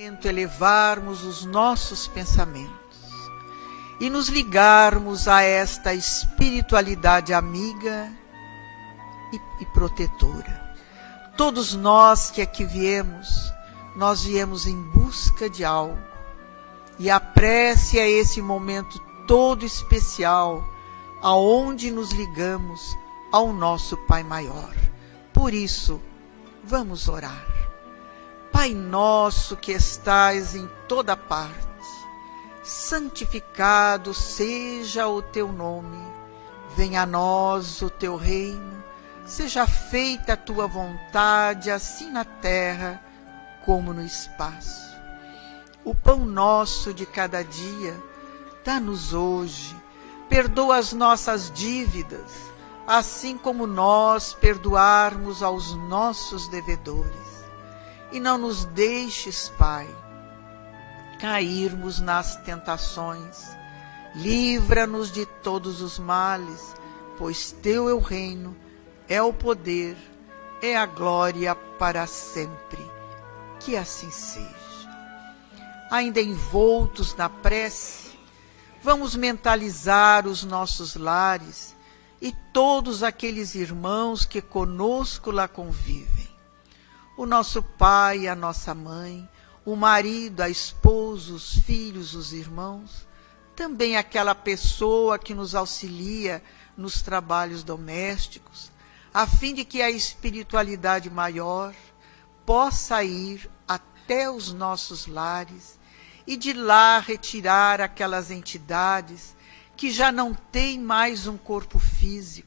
Elevarmos os nossos pensamentos e nos ligarmos a esta espiritualidade amiga e protetora. Todos nós que aqui viemos, nós viemos em busca de algo, e a prece é esse momento todo especial, aonde nos ligamos ao nosso Pai Maior. Por isso, vamos orar. Pai nosso que estais em toda parte, santificado seja o teu nome, venha a nós o teu reino, seja feita a tua vontade, assim na terra como no espaço. O pão nosso de cada dia, dá-nos hoje, perdoa as nossas dívidas, assim como nós perdoarmos aos nossos devedores. E não nos deixes, Pai, cairmos nas tentações. Livra-nos de todos os males, pois teu é o reino, é o poder, é a glória para sempre. Que assim seja. Ainda envoltos na prece, vamos mentalizar os nossos lares e todos aqueles irmãos que conosco lá convivem. O nosso pai e a nossa mãe, o marido, a esposa, os filhos, os irmãos, também aquela pessoa que nos auxilia nos trabalhos domésticos, a fim de que a espiritualidade maior possa ir até os nossos lares e de lá retirar aquelas entidades que já não têm mais um corpo físico,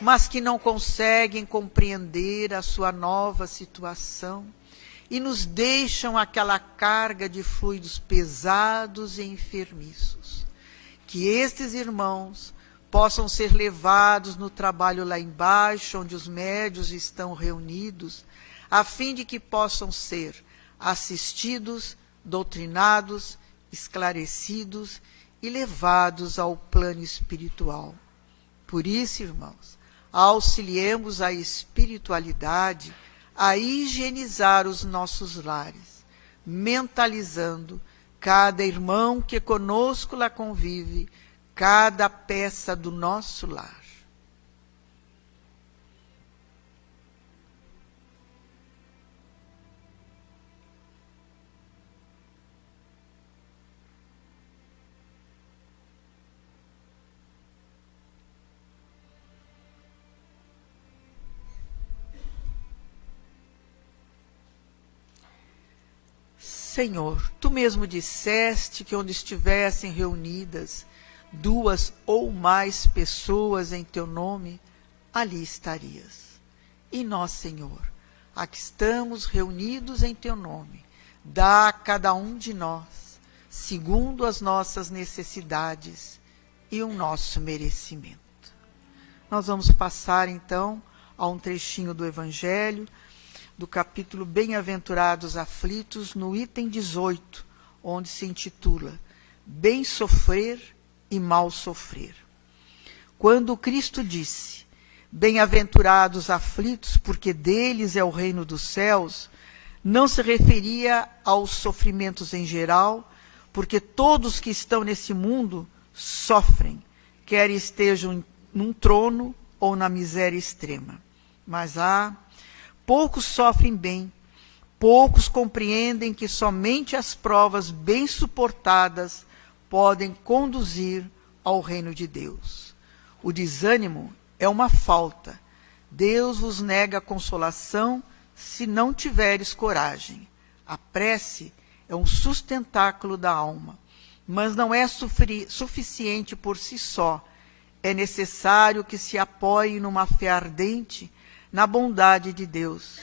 mas que não conseguem compreender a sua nova situação e nos deixam aquela carga de fluidos pesados e enfermiços. Que estes irmãos possam ser levados no trabalho lá embaixo, onde os médiuns estão reunidos, a fim de que possam ser assistidos, doutrinados, esclarecidos e levados ao plano espiritual. Por isso, irmãos, auxiliemos a espiritualidade a higienizar os nossos lares, mentalizando cada irmão que conosco lá convive, cada peça do nosso lar. Senhor, tu mesmo disseste que onde estivessem reunidas 2 ou mais pessoas em teu nome, ali estarias. E nós, Senhor, aqui estamos reunidos em teu nome, dá a cada um de nós, segundo as nossas necessidades e o nosso merecimento. Nós vamos passar, então, a um trechinho do Evangelho, do capítulo Bem-aventurados aflitos, no item 18, onde se intitula Bem sofrer e mal sofrer. Quando Cristo disse, Bem-aventurados aflitos, porque deles é o reino dos céus, não se referia aos sofrimentos em geral, porque todos que estão nesse mundo sofrem, quer estejam num trono ou na miséria extrema. Mas poucos sofrem bem, poucos compreendem que somente as provas bem suportadas podem conduzir ao reino de Deus. O desânimo é uma falta. Deus vos nega a consolação se não tiveres coragem. A prece é um sustentáculo da alma, mas não é suficiente por si só. É necessário que se apoie numa fé ardente na bondade de Deus.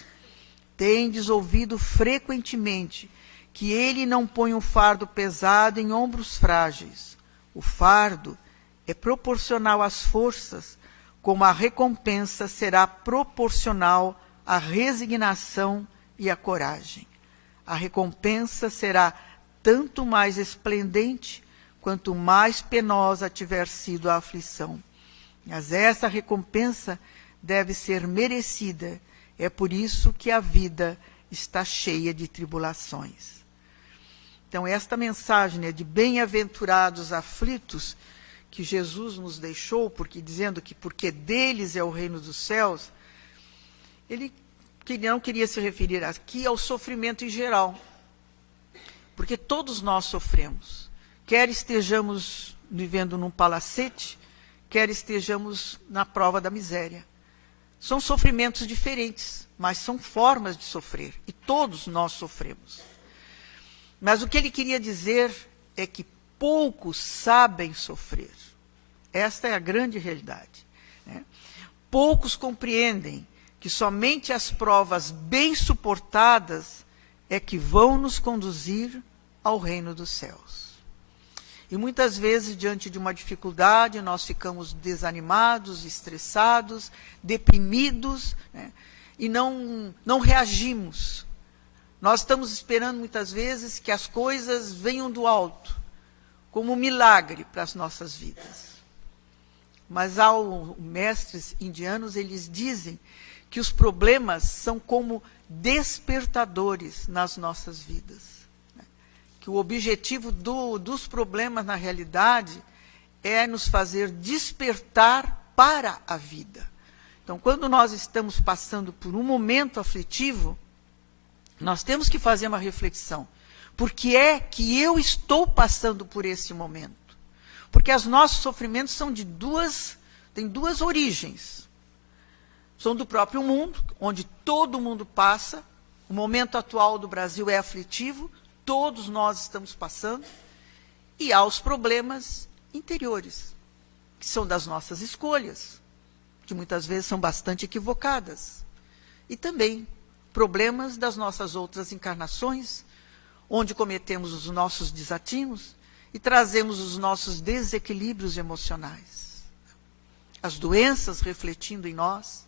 Tendes ouvido frequentemente que ele não põe um fardo pesado em ombros frágeis. O fardo é proporcional às forças, como a recompensa será proporcional à resignação e à coragem. A recompensa será tanto mais esplendente, quanto mais penosa tiver sido a aflição. Mas essa recompensa deve ser merecida. É por isso que a vida está cheia de tribulações. Então, esta mensagem, né, de bem-aventurados aflitos, que Jesus nos deixou, dizendo que porque deles é o reino dos céus, ele não queria se referir aqui ao sofrimento em geral, porque todos nós sofremos, quer estejamos vivendo num palacete, quer estejamos na prova da miséria. São sofrimentos diferentes, mas são formas de sofrer, e todos nós sofremos. Mas o que ele queria dizer é que poucos sabem sofrer. Esta é a grande realidade, né? Poucos compreendem que somente as provas bem suportadas é que vão nos conduzir ao reino dos céus. E muitas vezes, diante de uma dificuldade, nós ficamos desanimados, estressados, deprimidos, né? E não reagimos. Nós estamos esperando muitas vezes que as coisas venham do alto, como um milagre para as nossas vidas. Mas aos mestres indianos, eles dizem que os problemas são como despertadores nas nossas vidas. Que o objetivo dos problemas, na realidade, é nos fazer despertar para a vida. Então, quando nós estamos passando por um momento aflitivo, nós temos que fazer uma reflexão. Por que é que eu estou passando por esse momento? Porque os nossos sofrimentos são têm duas origens. São do próprio mundo, onde todo mundo passa. O momento atual do Brasil é aflitivo, todos nós estamos passando. E há os problemas interiores, que são das nossas escolhas, que muitas vezes são bastante equivocadas. E também problemas das nossas outras encarnações, onde cometemos os nossos desatinos e trazemos os nossos desequilíbrios emocionais. As doenças refletindo em nós,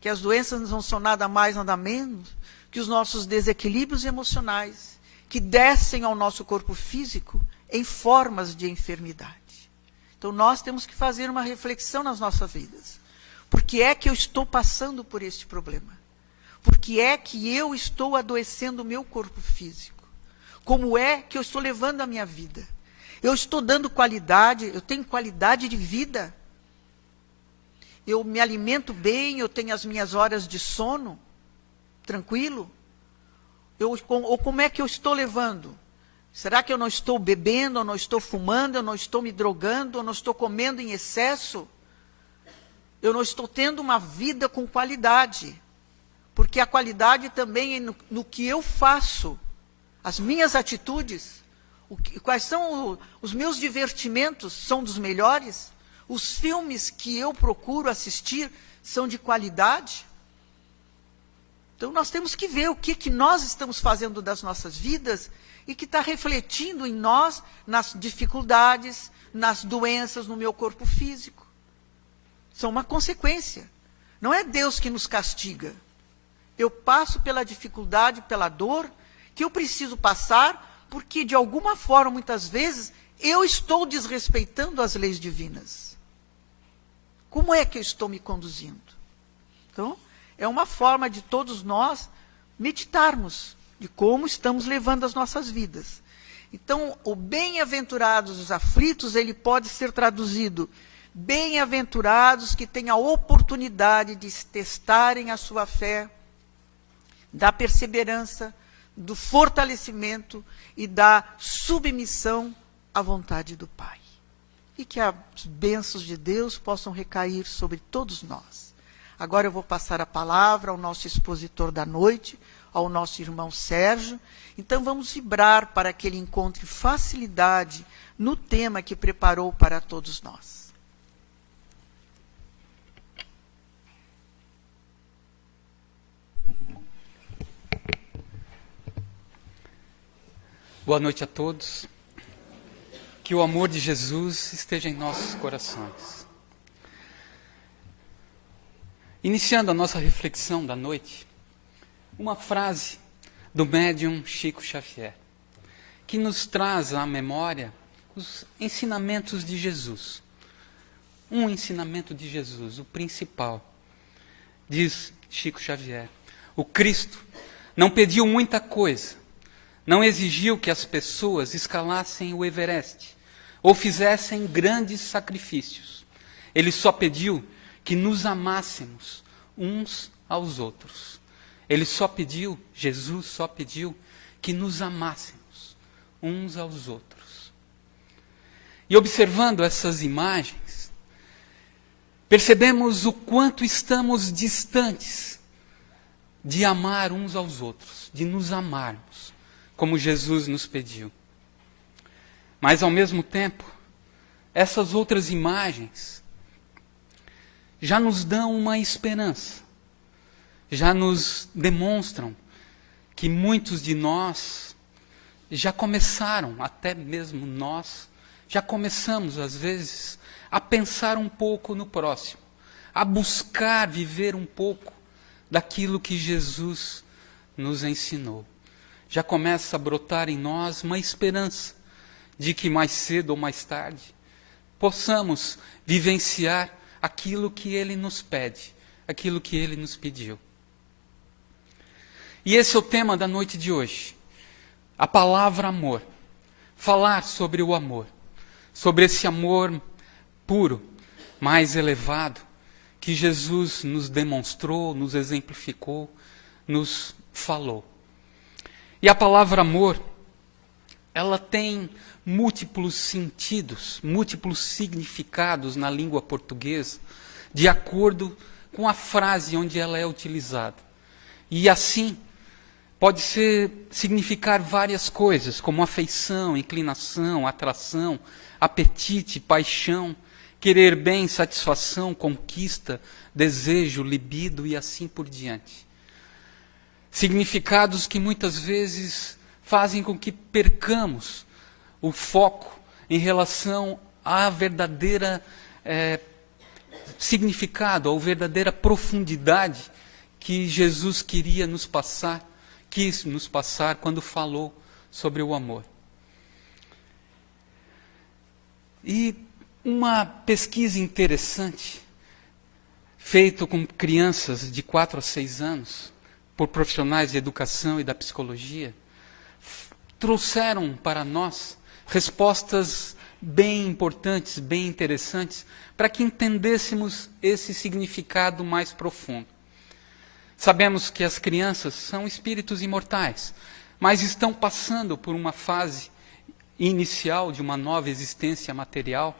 que as doenças não são nada mais, nada menos que os nossos desequilíbrios emocionais, que descem ao nosso corpo físico em formas de enfermidade. Então, nós temos que fazer uma reflexão nas nossas vidas. Por que é que eu estou passando por este problema? Por que é que eu estou adoecendo o meu corpo físico? Como é que eu estou levando a minha vida? Eu estou dando qualidade, eu tenho qualidade de vida? Eu me alimento bem, eu tenho as minhas horas de sono, tranquilo? Ou como é que eu estou levando? Será que eu não estou bebendo, eu não estou fumando, eu não estou me drogando, eu não estou comendo em excesso? Eu não estou tendo uma vida com qualidade. Porque a qualidade também é no que eu faço, as minhas atitudes, quais são os meus divertimentos, são dos melhores? Os filmes que eu procuro assistir são de qualidade? Então, nós temos que ver o que nós estamos fazendo das nossas vidas e que está refletindo em nós, nas dificuldades, nas doenças no meu corpo físico. São uma consequência. Não é Deus que nos castiga. Eu passo pela dificuldade, pela dor, que eu preciso passar, porque, de alguma forma, muitas vezes, eu estou desrespeitando as leis divinas. Como é que eu estou me conduzindo? Então, é uma forma de todos nós meditarmos de como estamos levando as nossas vidas. Então, o bem-aventurados os aflitos, ele pode ser traduzido: bem-aventurados que têm a oportunidade de testarem a sua fé, da perseverança, do fortalecimento e da submissão à vontade do Pai. E que as bênçãos de Deus possam recair sobre todos nós. Agora eu vou passar a palavra ao nosso expositor da noite, ao nosso irmão Sérgio. Então vamos vibrar para que ele encontre facilidade no tema que preparou para todos nós. Boa noite a todos. Que o amor de Jesus esteja em nossos corações. Iniciando a nossa reflexão da noite, uma frase do médium Chico Xavier, que nos traz à memória os ensinamentos de Jesus. Um ensinamento de Jesus, o principal. Diz Chico Xavier: o Cristo não pediu muita coisa, não exigiu que as pessoas escalassem o Everest ou fizessem grandes sacrifícios. Ele só pediu que nos amássemos uns aos outros. Jesus só pediu que nos amássemos uns aos outros. E observando essas imagens, percebemos o quanto estamos distantes de amar uns aos outros, de nos amarmos, como Jesus nos pediu. Mas, ao mesmo tempo, essas outras imagens já nos dão uma esperança, já nos demonstram que muitos de nós já começaram, até mesmo nós, já começamos, às vezes, a pensar um pouco no próximo, a buscar viver um pouco daquilo que Jesus nos ensinou. Já começa a brotar em nós uma esperança de que mais cedo ou mais tarde possamos vivenciar aquilo que Ele nos pede, aquilo que Ele nos pediu. E esse é o tema da noite de hoje. A palavra amor. Falar sobre o amor. Sobre esse amor puro, mais elevado, que Jesus nos demonstrou, nos exemplificou, nos falou. E a palavra amor, ela tem múltiplos sentidos, múltiplos significados na língua portuguesa, de acordo com a frase onde ela é utilizada. E assim, pode significar várias coisas, como afeição, inclinação, atração, apetite, paixão, querer bem, satisfação, conquista, desejo, libido e assim por diante. Significados que muitas vezes fazem com que percamos o foco em relação à verdadeira significado, à verdadeira profundidade que Jesus quis nos passar quando falou sobre o amor. E uma pesquisa interessante, feita com crianças de 4 a 6 anos, por profissionais de educação e da psicologia, trouxeram para nós respostas bem importantes, bem interessantes, para que entendêssemos esse significado mais profundo. Sabemos que as crianças são espíritos imortais, mas estão passando por uma fase inicial de uma nova existência material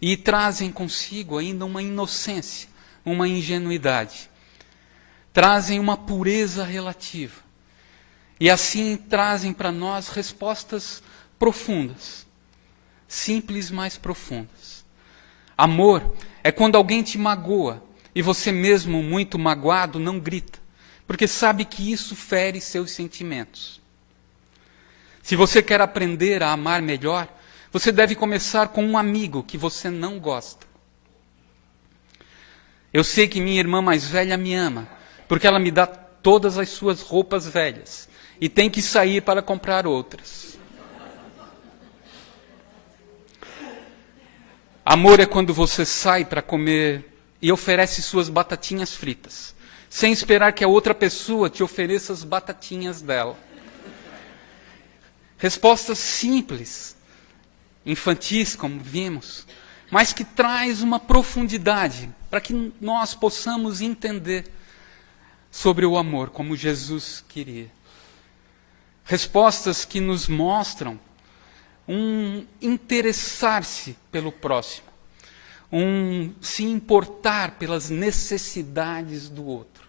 e trazem consigo ainda uma inocência, uma ingenuidade. Trazem uma pureza relativa. E assim trazem para nós respostas profundas, simples, mas profundas. Amor é quando alguém te magoa e você mesmo, muito magoado, não grita, porque sabe que isso fere seus sentimentos. Se você quer aprender a amar melhor, você deve começar com um amigo que você não gosta. Eu sei que minha irmã mais velha me ama, porque ela me dá todas as suas roupas velhas e tem que sair para comprar outras. Amor é quando você sai para comer e oferece suas batatinhas fritas, sem esperar que a outra pessoa te ofereça as batatinhas dela. Respostas simples, infantis, como vimos, mas que traz uma profundidade para que nós possamos entender sobre o amor, como Jesus queria. Respostas que nos mostram um interessar-se pelo próximo, um se importar pelas necessidades do outro.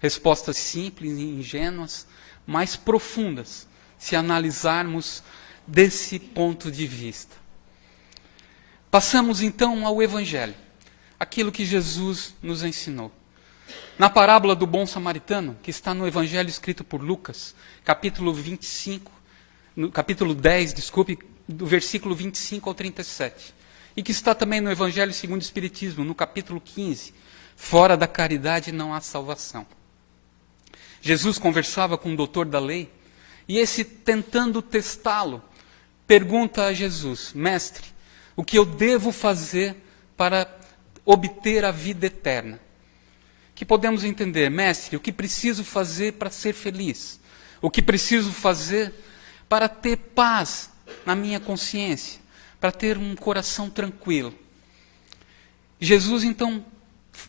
Respostas simples e ingênuas, mas profundas, se analisarmos desse ponto de vista. Passamos então ao Evangelho, aquilo que Jesus nos ensinou. Na parábola do bom samaritano, que está no Evangelho escrito por Lucas, capítulo 10, do versículo 25 ao 37. E que está também no Evangelho segundo o Espiritismo, no capítulo 15, fora da caridade não há salvação. Jesus conversava com um doutor da lei, e esse, tentando testá-lo, pergunta a Jesus: Mestre, o que eu devo fazer para obter a vida eterna? Que podemos entender: Mestre, o que preciso fazer para ser feliz? o que preciso fazer para ter paz na minha consciência, para ter um coração tranquilo. Jesus, então,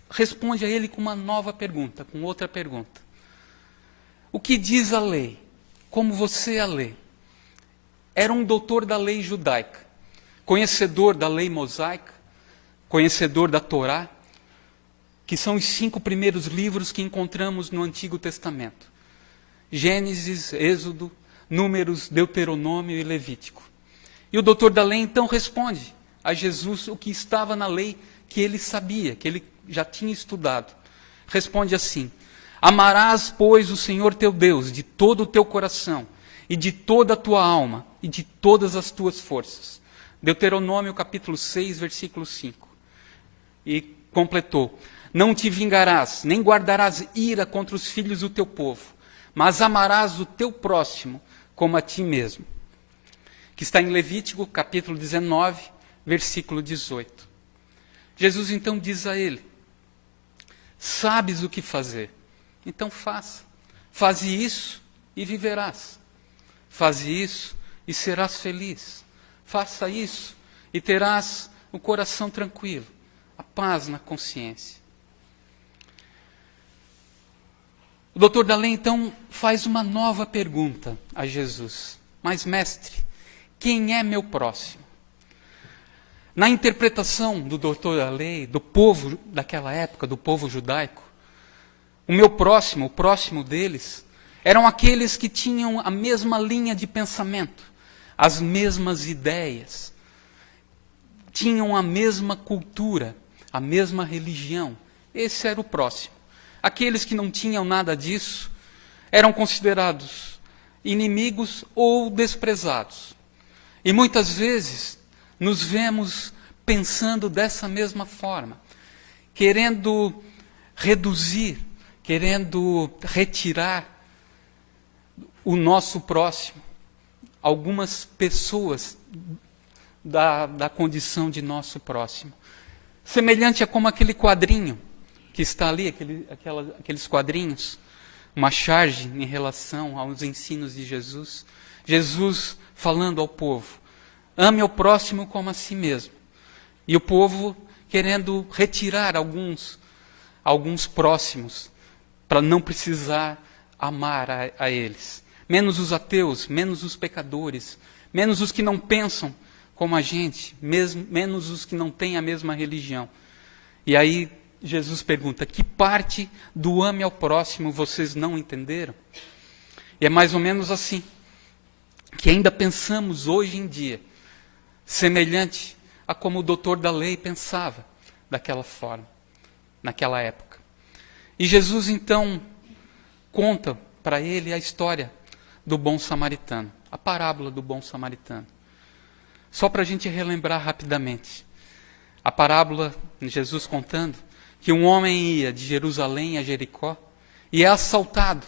responde a ele com uma nova pergunta, com outra pergunta. O que diz a lei? Como você a lê? Era um doutor da lei judaica, conhecedor da lei mosaica, conhecedor da Torá, que são os 5 primeiros livros que encontramos no Antigo Testamento. Gênesis, Êxodo, Números, Deuteronômio e Levítico. E o doutor da lei então responde a Jesus o que estava na lei que ele sabia, que ele já tinha estudado. Responde assim: amarás, pois, o Senhor teu Deus de todo o teu coração, e de toda a tua alma, e de todas as tuas forças. Deuteronômio capítulo 6, versículo 5. E completou: não te vingarás, nem guardarás ira contra os filhos do teu povo, mas amarás o teu próximo como a ti mesmo. Que está em Levítico capítulo 19, versículo 18. Jesus então diz a ele: sabes o que fazer, então faça. Faze isso e viverás. Faze isso e serás feliz. Faça isso e terás o coração tranquilo, a paz na consciência. O doutor da lei, então, faz uma nova pergunta a Jesus. Mas, mestre, quem é meu próximo? Na interpretação do doutor da lei, do povo daquela época, do povo judaico, o meu próximo, o próximo deles, eram aqueles que tinham a mesma linha de pensamento, as mesmas ideias, tinham a mesma cultura, a mesma religião. Esse era o próximo. Aqueles que não tinham nada disso eram considerados inimigos ou desprezados. E muitas vezes nos vemos pensando dessa mesma forma, querendo reduzir, querendo retirar o nosso próximo, algumas pessoas da condição de nosso próximo. Semelhante a como aquele quadrinho que está ali, aqueles quadrinhos, uma charge em relação aos ensinos de Jesus. Jesus falando ao povo: ame ao próximo como a si mesmo. E o povo querendo retirar alguns próximos, para não precisar amar a eles. Menos os ateus, menos os pecadores, menos os que não pensam como a gente, menos os que não têm a mesma religião. E aí Jesus pergunta: que parte do ame ao próximo vocês não entenderam? E é mais ou menos assim que ainda pensamos hoje em dia, semelhante a como o doutor da lei pensava daquela forma, naquela época. E Jesus então conta para ele a história do bom samaritano, a parábola do bom samaritano. Só para a gente relembrar rapidamente. A parábola, Jesus contando que um homem ia de Jerusalém a Jericó e é assaltado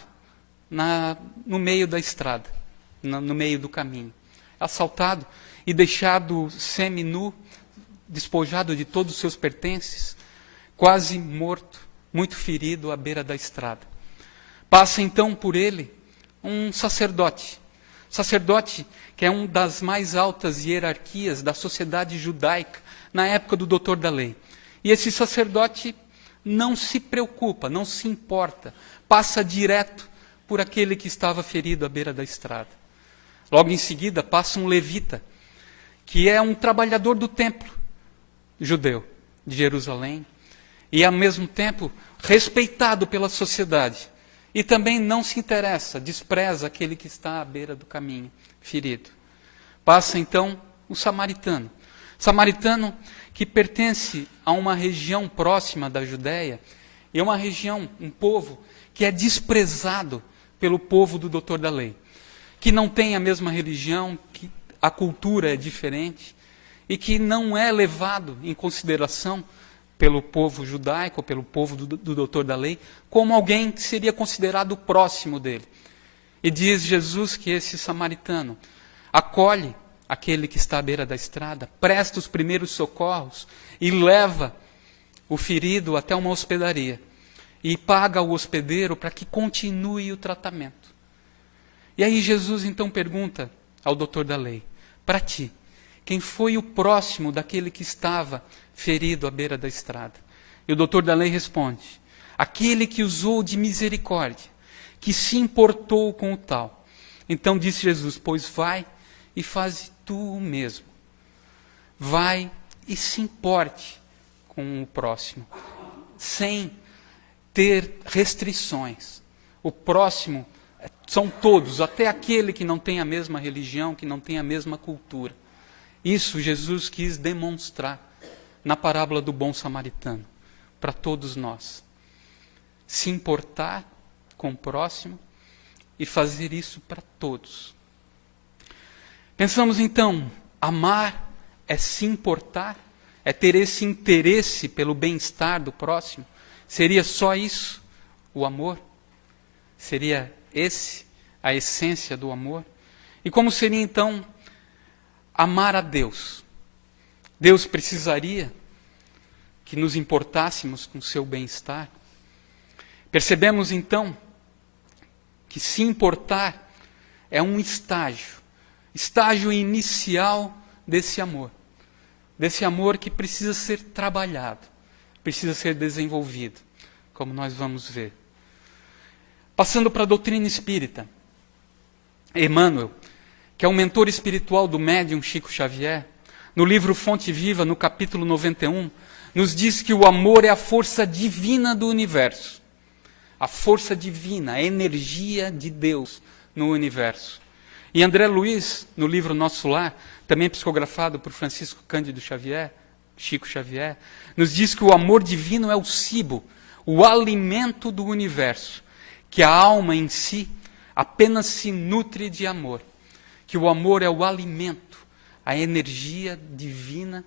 no meio da estrada, no meio do caminho. Assaltado e deixado semi-nu, despojado de todos os seus pertences, quase morto, muito ferido à beira da estrada. Passa então por ele um sacerdote que é uma das mais altas hierarquias da sociedade judaica na época do doutor da lei. E esse sacerdote não se preocupa, não se importa, passa direto por aquele que estava ferido à beira da estrada. Logo em seguida passa um levita, que é um trabalhador do templo judeu de Jerusalém, e ao mesmo tempo respeitado pela sociedade. E também não se interessa, despreza aquele que está à beira do caminho, ferido. Passa então o samaritano. Samaritano que pertence a uma região próxima da Judéia, e é uma região, um povo, que é desprezado pelo povo do doutor da lei, que não tem a mesma religião, que a cultura é diferente, e que não é levado em consideração pelo povo judaico, pelo povo do doutor da lei, como alguém que seria considerado próximo dele. E diz Jesus que esse samaritano acolhe aquele que está à beira da estrada, presta os primeiros socorros e leva o ferido até uma hospedaria e paga ao hospedeiro para que continue o tratamento. E aí Jesus então pergunta ao doutor da lei, para ti, quem foi o próximo daquele que estava ferido à beira da estrada? E o doutor da lei responde, aquele que usou de misericórdia, que se importou com o tal. Então disse Jesus, pois vai e faze tu o mesmo. Vai e se importe com o próximo, sem ter restrições. O próximo são todos, até aquele que não tem a mesma religião, que não tem a mesma cultura. Isso Jesus quis demonstrar na parábola do bom samaritano, para todos nós. Se importar com o próximo e fazer isso para todos. Pensamos então, amar é se importar, é ter esse interesse pelo bem-estar do próximo. Seria só isso o amor? Seria esse a essência do amor? E como seria então amar a Deus? Deus precisaria que nos importássemos com o seu bem-estar? Percebemos então que se importar é um estágio inicial desse amor que precisa ser trabalhado, precisa ser desenvolvido, como nós vamos ver. Passando para a doutrina espírita, Emmanuel, que é o mentor espiritual do médium Chico Xavier, no livro Fonte Viva, no capítulo 91, nos diz que o amor é a força divina do universo. A força divina, a energia de Deus no universo. E André Luiz, no livro Nosso Lar, também psicografado por Francisco Cândido Xavier, Chico Xavier, nos diz que o amor divino é o cibo, o alimento do universo, que a alma em si apenas se nutre de amor, que o amor é o alimento, a energia divina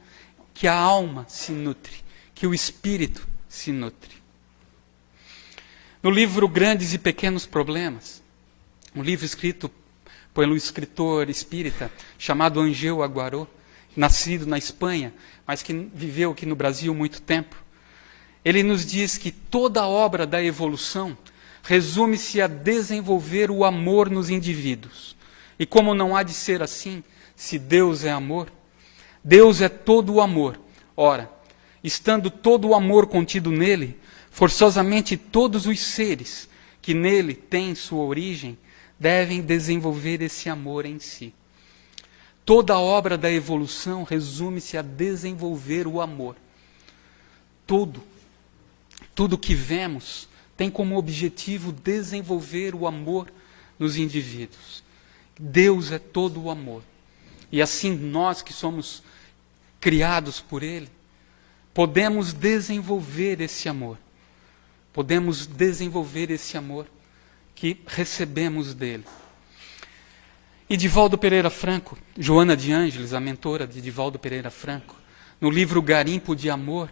que a alma se nutre, que o espírito se nutre. No livro Grandes e Pequenos Problemas, um livro escrito pelo escritor espírita chamado Angel Aguaró, nascido na Espanha, mas que viveu aqui no Brasil muito tempo, ele nos diz que toda a obra da evolução resume-se a desenvolver o amor nos indivíduos. E como não há de ser assim, se Deus é amor, Deus é todo o amor. Ora, estando todo o amor contido nele, forçosamente todos os seres que nele têm sua origem devem desenvolver esse amor em si. Toda a obra da evolução resume-se a desenvolver o amor. Tudo que vemos tem como objetivo desenvolver o amor nos indivíduos. Deus é todo o amor. E assim nós que somos criados por Ele, podemos desenvolver esse amor. Podemos desenvolver esse amor que recebemos dele. E Divaldo Pereira Franco, Joana de Ângeles, a mentora de Divaldo Pereira Franco, no livro Garimpo de Amor,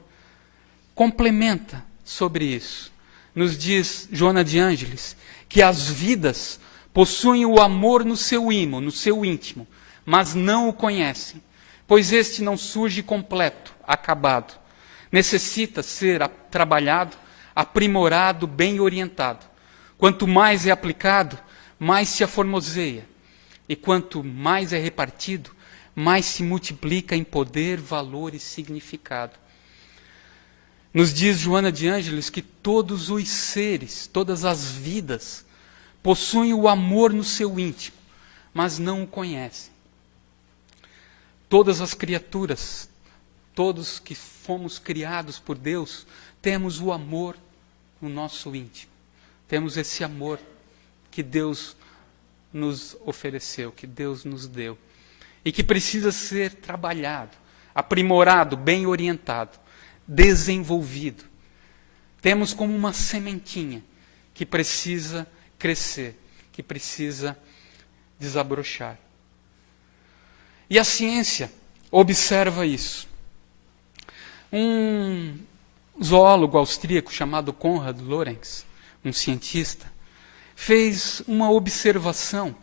complementa sobre isso. Nos diz Joana de Ângeles que as vidas possuem o amor no seu imo, no seu íntimo, mas não o conhecem, pois este não surge completo, acabado. Necessita ser trabalhado, aprimorado, bem orientado. Quanto mais é aplicado, mais se aformoseia. E quanto mais é repartido, mais se multiplica em poder, valor e significado. Nos diz Joana de Ângeles que todos os seres, todas as vidas, possuem o amor no seu íntimo, mas não o conhecem. Todas as criaturas, todos que fomos criados por Deus, temos o amor no nosso íntimo. Temos esse amor que Deus nos ofereceu, que Deus nos deu. E que precisa ser trabalhado, aprimorado, bem orientado, desenvolvido. Temos como uma sementinha que precisa crescer, que precisa desabrochar. E a ciência observa isso. Um zoólogo austríaco chamado Konrad Lorenz, um cientista, fez uma observação,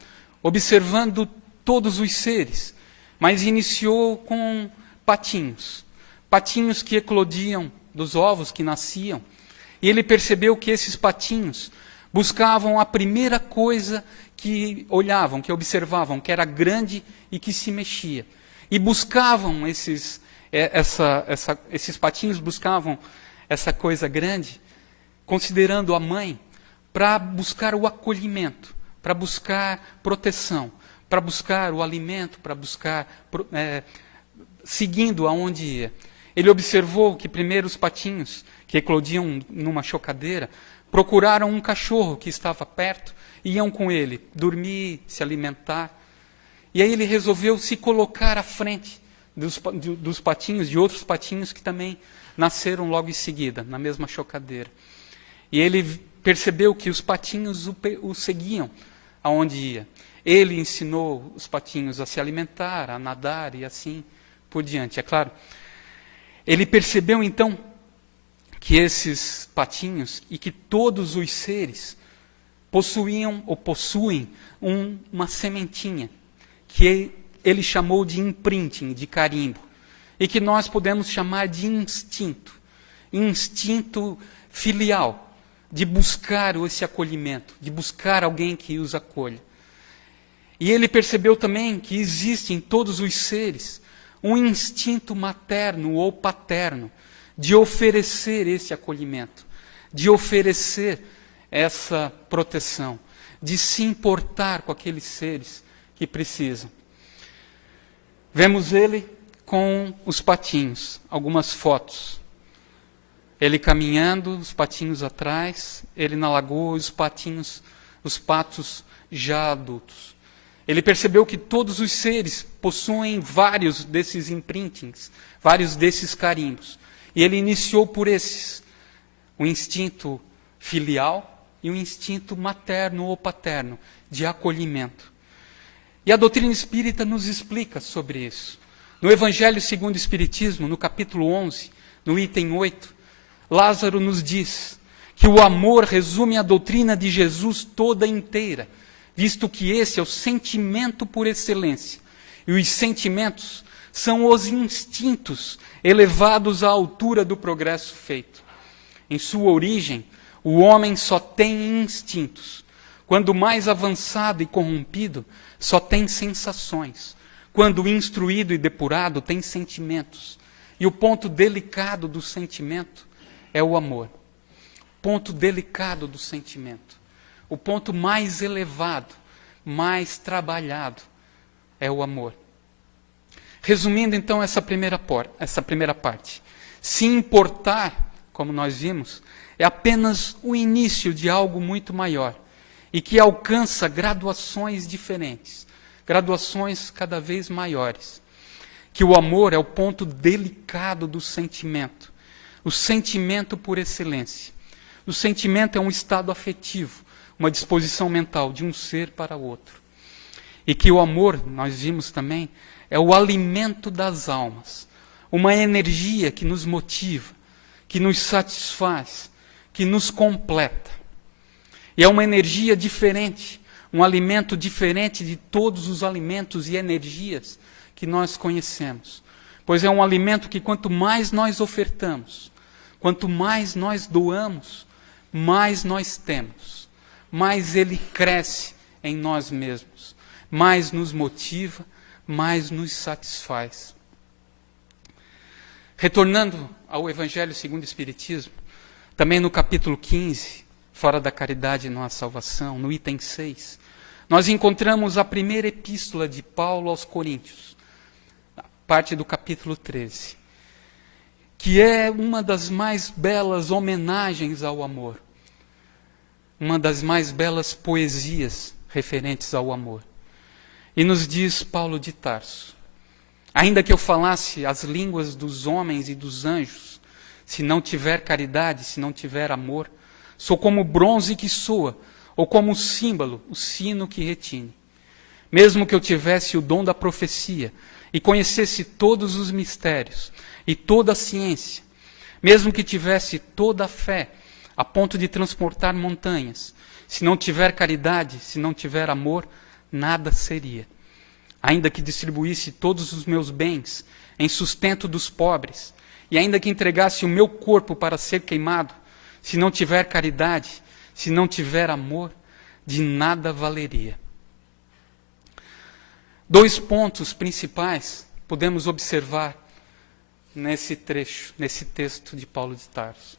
observando todos os seres, mas iniciou com patinhos que eclodiam dos ovos que nasciam, e ele percebeu que esses patinhos buscavam a primeira coisa que olhavam, que observavam, que era grande e que se mexia. E buscavam esses patinhos buscavam essa coisa grande, considerando a mãe, para buscar o acolhimento, para buscar proteção, para buscar o alimento, para buscar, seguindo aonde ia. Ele observou que primeiro os patinhos, que eclodiam numa chocadeira, procuraram um cachorro que estava perto, e iam com ele dormir, se alimentar. E aí ele resolveu se colocar à frente dos patinhos, de outros patinhos que também nasceram logo em seguida, na mesma chocadeira. E ele percebeu que os patinhos o seguiam aonde ia. Ele ensinou os patinhos a se alimentar, a nadar e assim por diante. É claro, ele percebeu então que esses patinhos e que todos os seres possuíam ou possuem uma sementinha, que ele chamou de imprinting, de carimbo, e que nós podemos chamar de instinto filial, de buscar esse acolhimento, de buscar alguém que os acolha. E ele percebeu também que existe em todos os seres um instinto materno ou paterno de oferecer esse acolhimento, de oferecer essa proteção, de se importar com aqueles seres que precisam. Vemos ele com os patinhos, algumas fotos. Ele caminhando, os patinhos atrás, ele na lagoa, os patos já adultos. Ele percebeu que todos os seres possuem vários desses imprintings, vários desses carimbos. E ele iniciou por esses, o instinto filial e o instinto materno ou paterno, de acolhimento. E a doutrina espírita nos explica sobre isso. No Evangelho segundo o Espiritismo, no capítulo 11, no item 8, Lázaro nos diz que o amor resume a doutrina de Jesus toda inteira, visto que esse é o sentimento por excelência. E os sentimentos são os instintos elevados à altura do progresso feito. Em sua origem, o homem só tem instintos. Quando mais avançado e corrompido, só tem sensações. Quando instruído e depurado, tem sentimentos. E o ponto delicado do sentimento é o amor. Ponto delicado do sentimento. O ponto mais elevado, mais trabalhado, é o amor. Resumindo então essa primeira parte. Se importar, como nós vimos, é apenas o início de algo muito maior e que alcança graduações diferentes, graduações cada vez maiores. Que o amor é o ponto delicado do sentimento, o sentimento por excelência. O sentimento é um estado afetivo, uma disposição mental de um ser para outro. E que o amor, nós vimos também, é o alimento das almas, uma energia que nos motiva, que nos satisfaz, que nos completa. E é uma energia diferente, um alimento diferente de todos os alimentos e energias que nós conhecemos. Pois é um alimento que quanto mais nós ofertamos, quanto mais nós doamos, mais nós temos, mais ele cresce em nós mesmos, mais nos motiva, mais nos satisfaz. Retornando ao Evangelho segundo o Espiritismo, também no capítulo 15, Fora da Caridade não há salvação, no item 6, nós encontramos a primeira epístola de Paulo aos Coríntios, parte do capítulo 13, que é uma das mais belas homenagens ao amor, uma das mais belas poesias referentes ao amor. E nos diz Paulo de Tarso: ainda que eu falasse as línguas dos homens e dos anjos, se não tiver caridade, se não tiver amor, sou como o bronze que soa, ou como o símbolo, o sino que retine. Mesmo que eu tivesse o dom da profecia e conhecesse todos os mistérios e toda a ciência, mesmo que tivesse toda a fé, a ponto de transportar montanhas, se não tiver caridade, se não tiver amor, nada seria. Ainda que distribuísse todos os meus bens em sustento dos pobres, e ainda que entregasse o meu corpo para ser queimado, se não tiver caridade, Se não tiver amor, de nada valeria. 2 pontos principais podemos observar nesse trecho, nesse texto de Paulo de Tarso.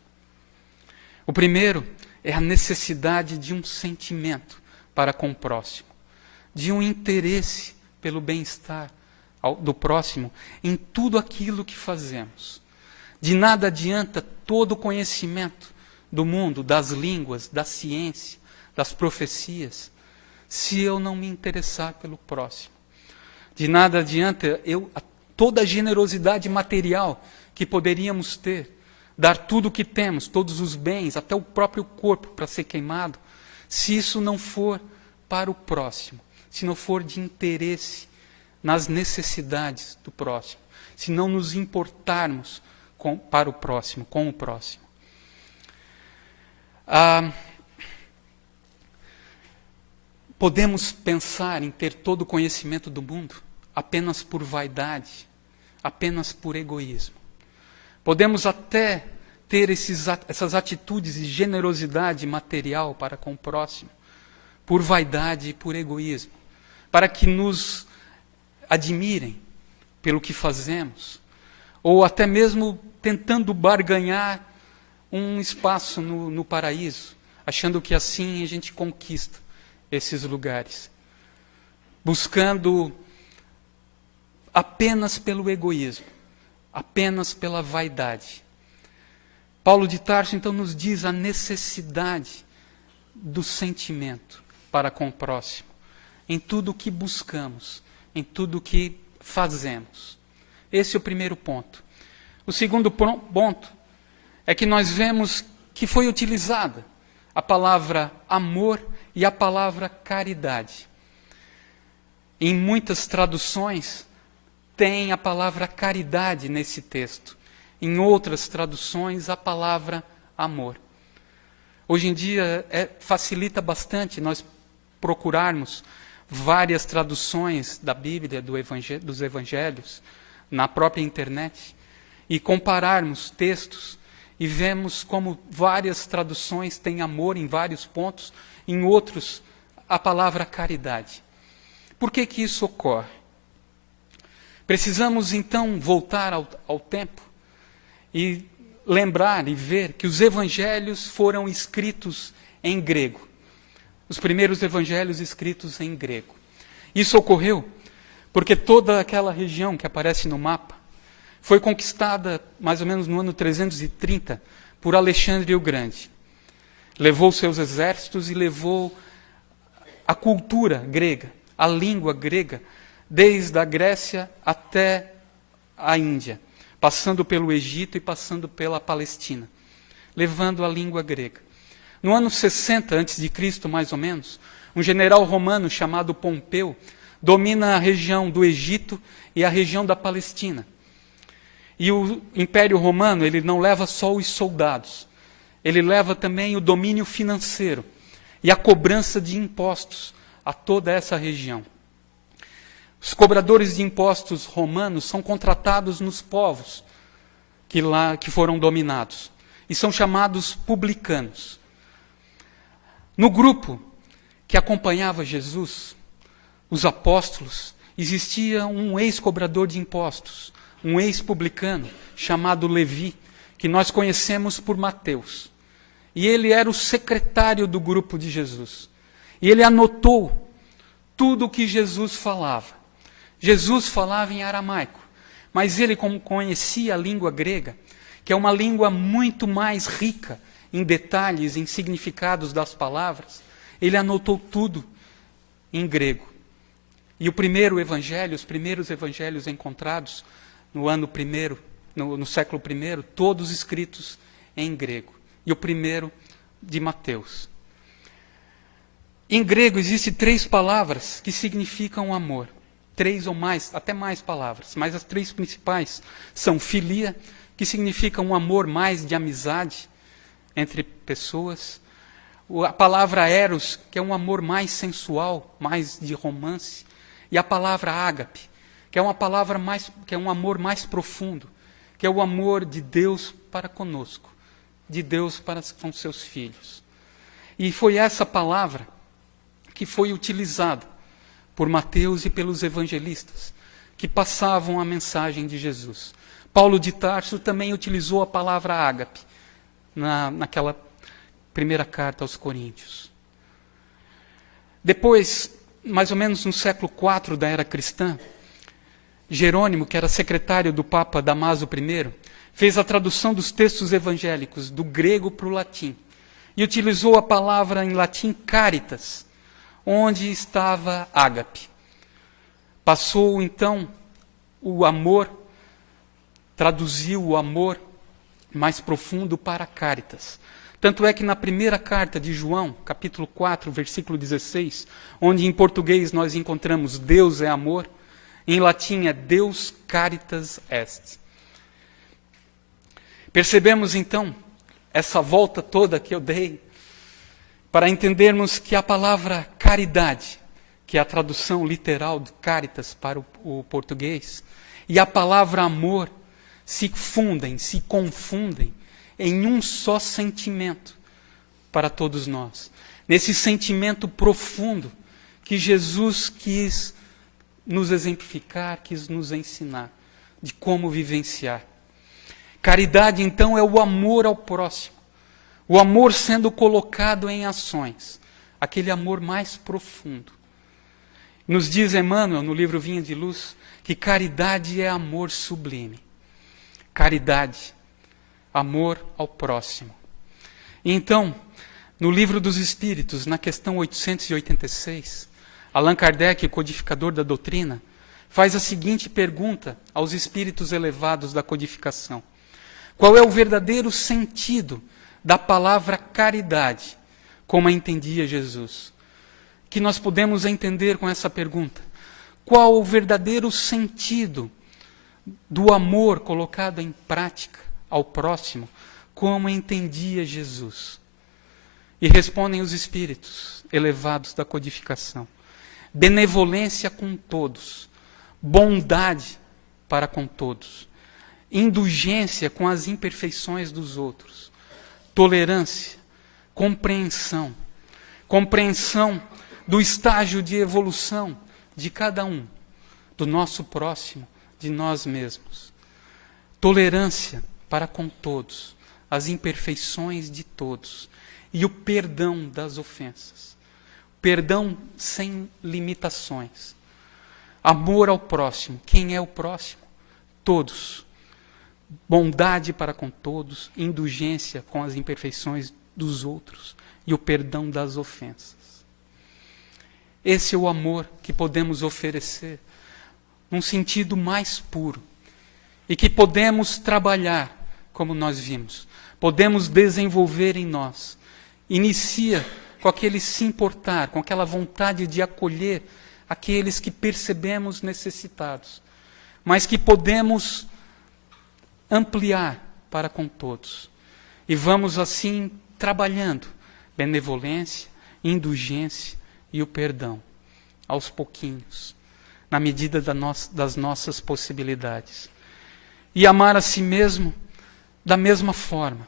O primeiro é a necessidade de um sentimento para com o próximo, de um interesse pelo bem-estar do próximo em tudo aquilo que fazemos. De nada adianta todo o conhecimento do mundo, das línguas, da ciência, das profecias, se eu não me interessar pelo próximo. De nada adianta toda a generosidade material que poderíamos ter, dar tudo o que temos, todos os bens, até o próprio corpo para ser queimado, se isso não for para o próximo, se não for de interesse nas necessidades do próximo, se não nos importarmos para o próximo, com o próximo. Podemos pensar em ter todo o conhecimento do mundo apenas por vaidade, apenas por egoísmo. Podemos até ter essas atitudes de generosidade material para com o próximo, por vaidade e por egoísmo, para que nos admirem pelo que fazemos, ou até mesmo tentando barganhar um espaço no paraíso, achando que assim a gente conquista esses lugares, buscando apenas pelo egoísmo, apenas pela vaidade. Paulo de Tarso, então, nos diz a necessidade do sentimento para com o próximo, em tudo o que buscamos, em tudo o que fazemos. Esse é o primeiro ponto. O segundo ponto é que nós vemos que foi utilizada a palavra amor e a palavra caridade. Em muitas traduções, tem a palavra caridade nesse texto. Em outras traduções, a palavra amor. Hoje em dia, facilita bastante nós procurarmos várias traduções da Bíblia, dos Evangelhos, na própria internet, e compararmos textos, e vemos como várias traduções têm amor em vários pontos, em outros, a palavra caridade. Por que que isso ocorre? Precisamos, então, voltar ao tempo e lembrar e ver que os evangelhos foram escritos em grego. Os primeiros evangelhos escritos em grego. Isso ocorreu porque toda aquela região que aparece no mapa foi conquistada mais ou menos no ano 330 por Alexandre o Grande. Levou seus exércitos e levou a cultura grega, a língua grega, desde a Grécia até a Índia, passando pelo Egito e passando pela Palestina, levando a língua grega. No ano 60 a.C., mais ou menos, um general romano chamado Pompeu domina a região do Egito e a região da Palestina. E o Império Romano, ele não leva só os soldados, ele leva também o domínio financeiro e a cobrança de impostos a toda essa região. Os cobradores de impostos romanos são contratados nos povos que foram dominados e são chamados publicanos. No grupo que acompanhava Jesus, os apóstolos, existia um ex-cobrador de impostos, um ex-publicano chamado Levi, que nós conhecemos por Mateus. E ele era o secretário do grupo de Jesus. E ele anotou tudo o que Jesus falava. Jesus falava em aramaico, mas ele, como conhecia a língua grega, que é uma língua muito mais rica em detalhes, em significados das palavras, ele anotou tudo em grego. E o primeiro evangelho, os primeiros evangelhos encontrados no século I, todos escritos em grego. E o primeiro de Mateus. Em grego existem 3 palavras que significam amor. 3 ou mais, até mais palavras, mas as 3 principais são filia, que significa um amor mais de amizade entre pessoas. A palavra eros, que é um amor mais sensual, mais de romance. E a palavra ágape, que é uma palavra que é um amor mais profundo, que é o amor de Deus para conosco, de Deus para com seus filhos. E foi essa palavra que foi utilizada por Mateus e pelos evangelistas, que passavam a mensagem de Jesus. Paulo de Tarso também utilizou a palavra ágape naquela primeira carta aos Coríntios. Depois, mais ou menos no século IV da era cristã, Jerônimo, que era secretário do Papa Damaso I, fez a tradução dos textos evangélicos do grego para o latim e utilizou a palavra em latim caritas, onde estava ágape. Passou então o amor, traduziu o amor mais profundo para caritas. Tanto é que na primeira carta de João, capítulo 4, versículo 16, onde em português nós encontramos Deus é amor, em latim é Deus caritas est. Percebemos então essa volta toda que eu dei para entendermos que a palavra caridade, que é a tradução literal de caritas para o português, e a palavra amor se fundem, se confundem em um só sentimento para todos nós. Nesse sentimento profundo que Jesus quis nos exemplificar, quis nos ensinar de como vivenciar. Caridade, então, é o amor ao próximo. O amor sendo colocado em ações. Aquele amor mais profundo. Nos diz Emmanuel, no livro Vinha de Luz, que caridade é amor sublime. Caridade, amor ao próximo. E então, no Livro dos Espíritos, na questão 886, Allan Kardec, codificador da doutrina, faz a seguinte pergunta aos espíritos elevados da codificação. Qual é o verdadeiro sentido da palavra caridade, como a entendia Jesus? Que nós podemos entender com essa pergunta. Qual o verdadeiro sentido do amor colocado em prática ao próximo, como entendia Jesus? E respondem os espíritos elevados da codificação. Benevolência com todos, bondade para com todos, indulgência com as imperfeições dos outros, tolerância, compreensão do estágio de evolução de cada um, do nosso próximo, de nós mesmos. Tolerância para com todos, as imperfeições de todos e o perdão das ofensas. Perdão sem limitações. Amor ao próximo. Quem é o próximo? Todos. Bondade para com todos, indulgência com as imperfeições dos outros e o perdão das ofensas. Esse é o amor que podemos oferecer num sentido mais puro e que podemos trabalhar, como nós vimos, podemos desenvolver em nós. Inicia com aquele se importar, com aquela vontade de acolher aqueles que percebemos necessitados, mas que podemos ampliar para com todos. E vamos assim trabalhando benevolência, indulgência e o perdão, aos pouquinhos, na medida das nossas possibilidades. E amar a si mesmo da mesma forma,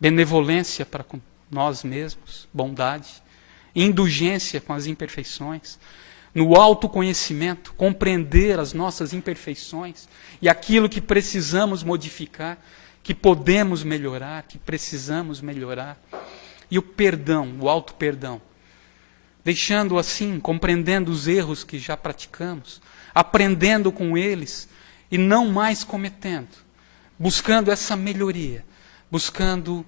benevolência para com nós mesmos, bondade, indulgência com as imperfeições, no autoconhecimento, compreender as nossas imperfeições e aquilo que precisamos modificar, que podemos melhorar, que precisamos melhorar. E o perdão, o auto-perdão, deixando assim, compreendendo os erros que já praticamos, aprendendo com eles e não mais cometendo, buscando essa melhoria, buscando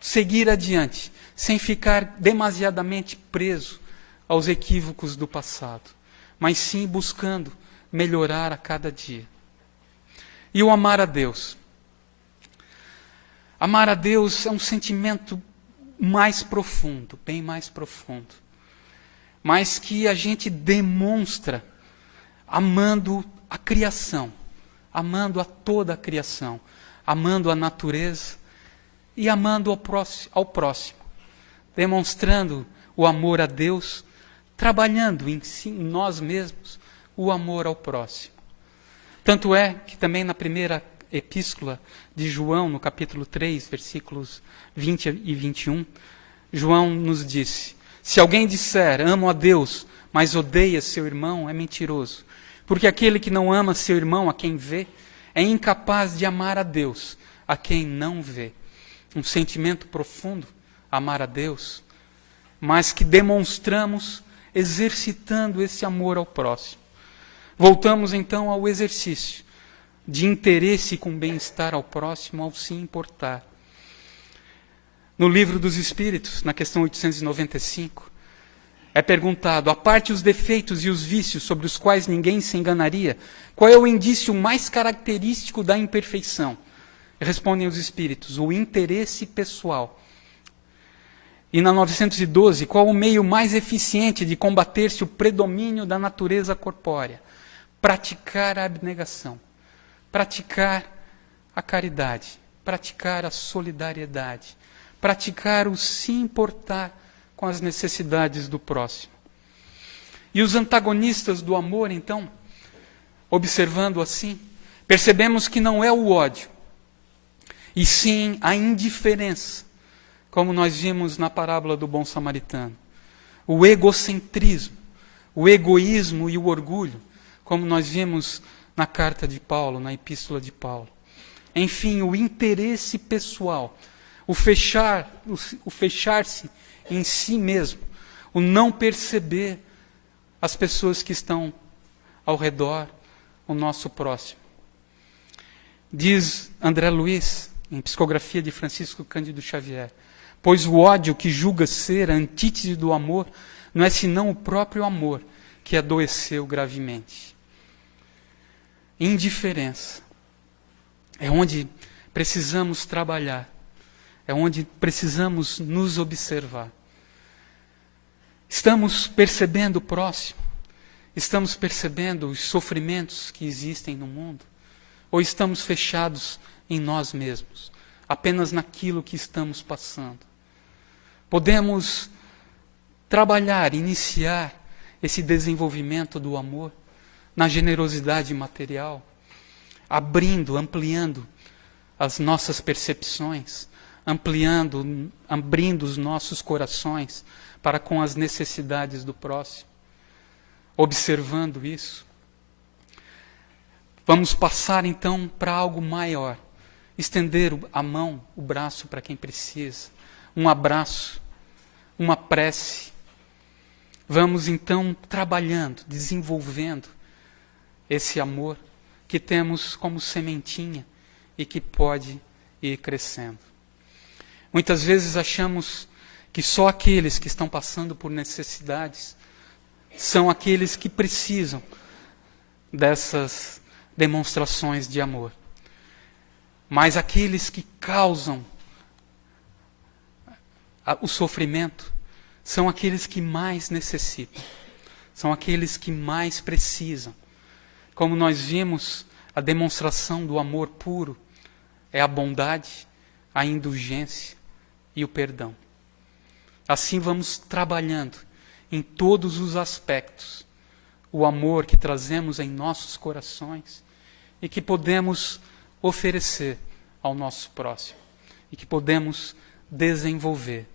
seguir adiante, sem ficar demasiadamente preso aos equívocos do passado, mas sim buscando melhorar a cada dia. E o amar a Deus. Amar a Deus é um sentimento mais profundo, bem mais profundo, mas que a gente demonstra amando a criação, amando a toda a criação, amando a natureza e amando ao próximo, demonstrando o amor a Deus, trabalhando em nós mesmos o amor ao próximo. Tanto é que também na primeira epístola de João, no capítulo 3, versículos 20 e 21, João nos disse: se alguém disser, amo a Deus, mas odeia seu irmão, é mentiroso. Porque aquele que não ama seu irmão, a quem vê, é incapaz de amar a Deus, a quem não vê. Um sentimento profundo, amar a Deus, mas que demonstramos exercitando esse amor ao próximo. Voltamos então ao exercício de interesse com bem-estar ao próximo, ao se importar. No Livro dos Espíritos, na questão 895, é perguntado, à parte os defeitos e os vícios sobre os quais ninguém se enganaria, qual é o indício mais característico da imperfeição? Respondem os Espíritos: o interesse pessoal. E na 912, qual o meio mais eficiente de combater-se o predomínio da natureza corpórea? Praticar a abnegação, praticar a caridade, praticar a solidariedade, praticar o se importar com as necessidades do próximo. E os antagonistas do amor, então, observando assim, percebemos que não é o ódio, e sim a indiferença, como nós vimos na parábola do bom samaritano. O egocentrismo, o egoísmo e o orgulho, como nós vimos na carta de Paulo, na epístola de Paulo. Enfim, o interesse pessoal, o fechar-se em si mesmo, o não perceber as pessoas que estão ao redor, o nosso próximo. Diz André Luiz, em Psicografia de Francisco Cândido Xavier: pois o ódio que julga ser a antítese do amor não é senão o próprio amor que adoeceu gravemente. Indiferença é onde precisamos trabalhar, é onde precisamos nos observar. Estamos percebendo o próximo? Estamos percebendo os sofrimentos que existem no mundo? Ou estamos fechados em nós mesmos, apenas naquilo que estamos passando? Podemos trabalhar, iniciar esse desenvolvimento do amor na generosidade material, ampliando as nossas percepções, abrindo os nossos corações para com as necessidades do próximo. Observando isso, vamos passar então para algo maior, estender a mão, o braço para quem precisa, um abraço, uma prece. Vamos então trabalhando, desenvolvendo esse amor que temos como sementinha e que pode ir crescendo. Muitas vezes achamos que só aqueles que estão passando por necessidades são aqueles que precisam dessas demonstrações de amor. Mas aqueles que causam o sofrimento são aqueles que mais necessitam, são aqueles que mais precisam. Como nós vimos, a demonstração do amor puro é a bondade, a indulgência e o perdão. Assim vamos trabalhando em todos os aspectos o amor que trazemos em nossos corações e que podemos oferecer ao nosso próximo e que podemos desenvolver.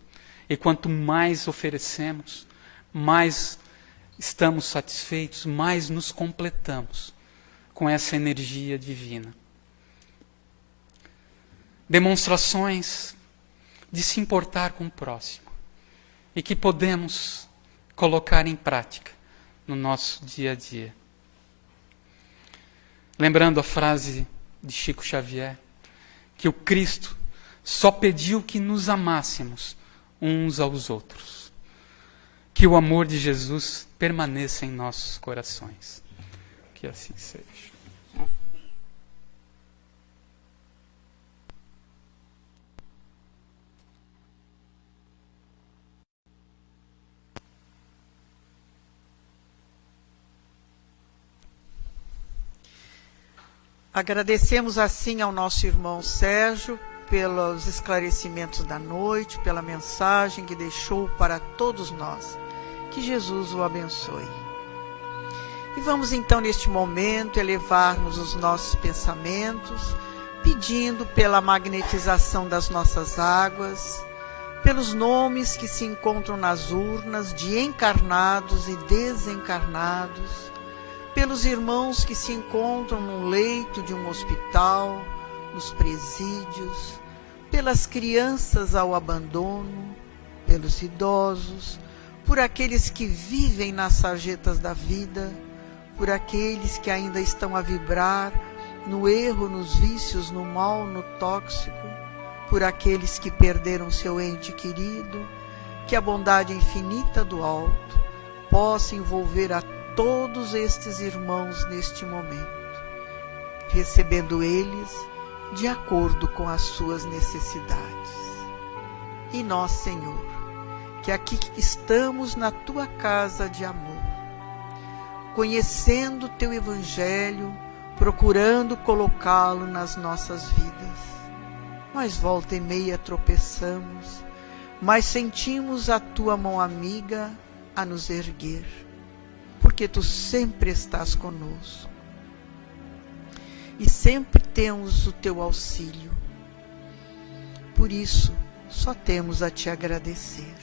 E quanto mais oferecemos, mais estamos satisfeitos, mais nos completamos com essa energia divina. Demonstrações de se importar com o próximo e que podemos colocar em prática no nosso dia a dia. Lembrando a frase de Chico Xavier, que o Cristo só pediu que nos amássemos uns aos outros. Que o amor de Jesus permaneça em nossos corações. Que assim seja. Agradecemos assim ao nosso irmão Sérgio pelos esclarecimentos da noite, pela mensagem que deixou para todos nós. Que Jesus o abençoe. E vamos então neste momento elevarmos os nossos pensamentos, pedindo pela magnetização das nossas águas, pelos nomes que se encontram nas urnas de encarnados e desencarnados, pelos irmãos que se encontram no leito de um hospital, nos presídios, pelas crianças ao abandono, pelos idosos, por aqueles que vivem nas sarjetas da vida, por aqueles que ainda estão a vibrar no erro, nos vícios, no mal, no tóxico, por aqueles que perderam seu ente querido, que a bondade infinita do alto possa envolver a todos estes irmãos neste momento, recebendo eles de acordo com as suas necessidades. E nós, Senhor, que aqui estamos na Tua casa de amor, conhecendo o Teu Evangelho, procurando colocá-lo nas nossas vidas, mas volta e meia tropeçamos, mas sentimos a Tua mão amiga a nos erguer, porque Tu sempre estás conosco e sempre temos o Teu auxílio. Por isso, só temos a Te agradecer.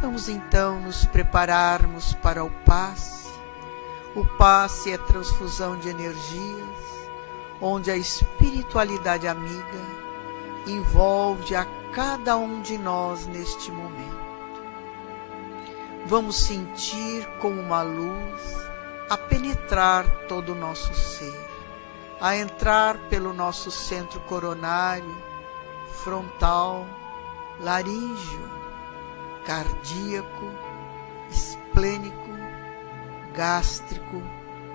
Vamos então nos prepararmos para o passe. O passe é transfusão de energias, onde a espiritualidade amiga envolve a cada um de nós neste momento. Vamos sentir como uma luz a penetrar todo o nosso ser, a entrar pelo nosso centro coronário, frontal, laríngeo, cardíaco, esplênico, gástrico,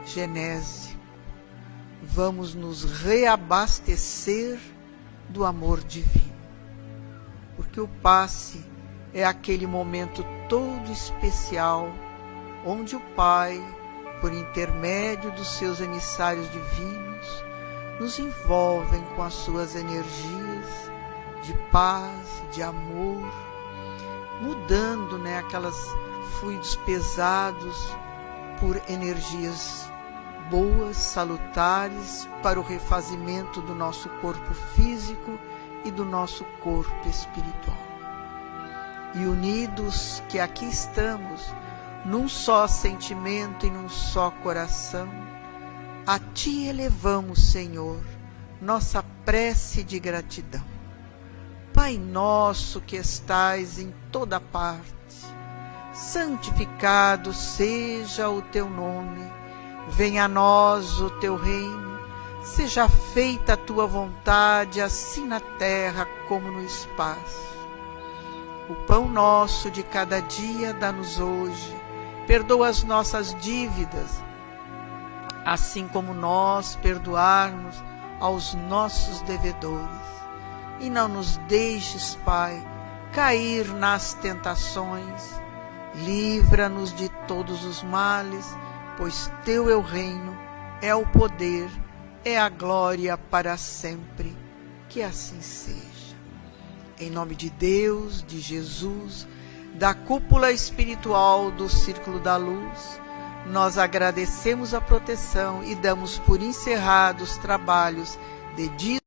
genésico. Vamos nos reabastecer do amor divino, porque o passe é aquele momento todo especial onde o Pai, por intermédio dos seus emissários divinos, nos envolvem com as suas energias de paz, de amor, mudando, aquelas fluidos pesados por energias boas, salutares, para o refazimento do nosso corpo físico e do nosso corpo espiritual. E unidos que aqui estamos, num só sentimento e num só coração, a Ti elevamos, Senhor, nossa prece de gratidão. Pai nosso que estais em toda parte, santificado seja o Teu nome, venha a nós o Teu reino, seja feita a Tua vontade, assim na terra como no espaço. O pão nosso de cada dia dá-nos hoje, perdoa as nossas dívidas, assim como nós perdoarmos aos nossos devedores. E não nos deixes, Pai, cair nas tentações. Livra-nos de todos os males, pois Teu é o reino, é o poder, é a glória para sempre. Que assim seja. Em nome de Deus, de Jesus, da cúpula espiritual do Círculo da Luz, nós agradecemos a proteção e damos por encerrados os trabalhos de